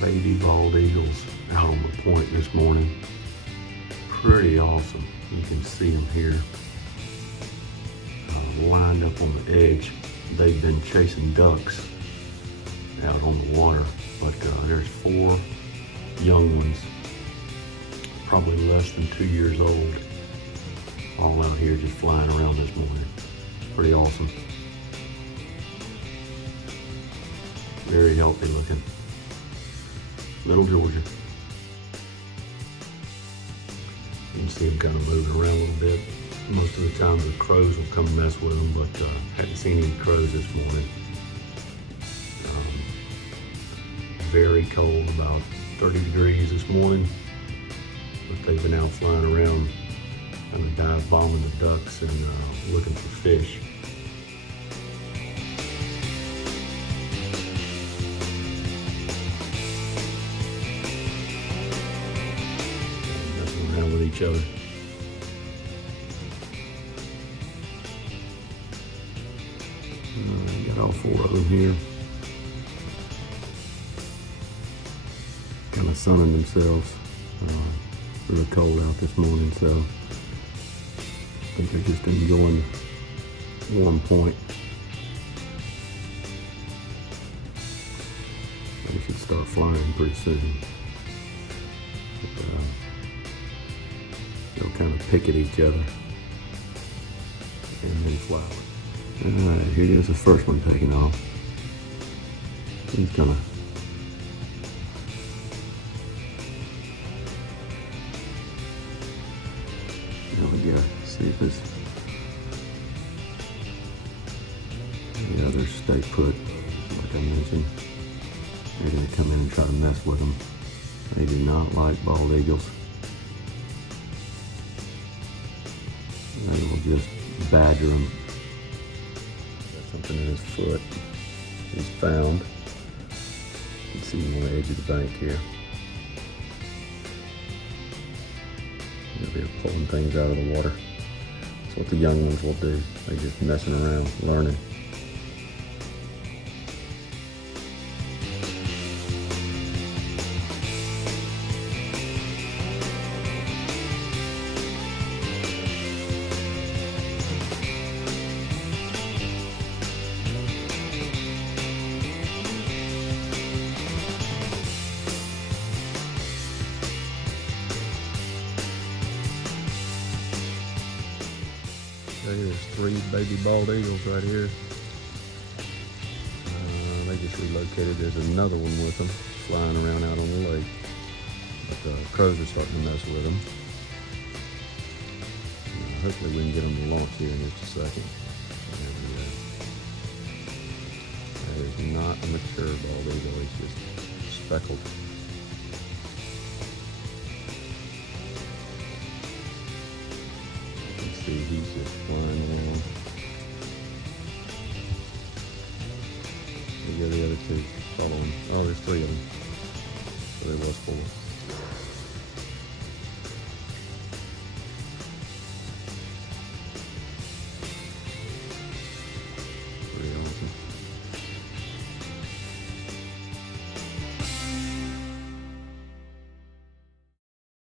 baby bald eagles out on the point this morning. Pretty awesome. You can see them here lined up on the edge. They've been chasing ducks out on the water, but there's 4 young ones, probably less than 2 years old, all out here just flying around this morning. Pretty awesome. Very healthy looking. Middle Georgia. You can see them kind of moving around a little bit. Most of the time the crows will come mess with them, but hadn't seen any crows this morning. Very cold, about 30 degrees this morning, but they've been out flying around, kind of dive bombing the ducks and looking for fish. Messing around with each other. You got all 4 of them here, kind of sunning themselves. Really cold out this morning, so I think they're just enjoying the warm point. They should start flying pretty soon. But, they'll kind of pick at each other and then fly. Alright, here goes the first one taking off. He's gonna there we go. See if this the others stay put, like I mentioned. They're gonna come in and try to mess with them. They do not like bald eagles. They will just badger them. Something in his foot he's found. You can see him on the edge of the bank here. They're pulling things out of the water. That's what the young ones will do. They're just messing around, learning. There's 3 baby bald eagles right here. They just relocated. There's another one with them flying around out on the lake. But the crows are starting to mess with them. Hopefully we can get them to launch here in just a second. That is not a mature bald eagle. It's just speckled. He's just flying around. There go the other 2. Follow him. Oh, there's 3 of them. So there was 4.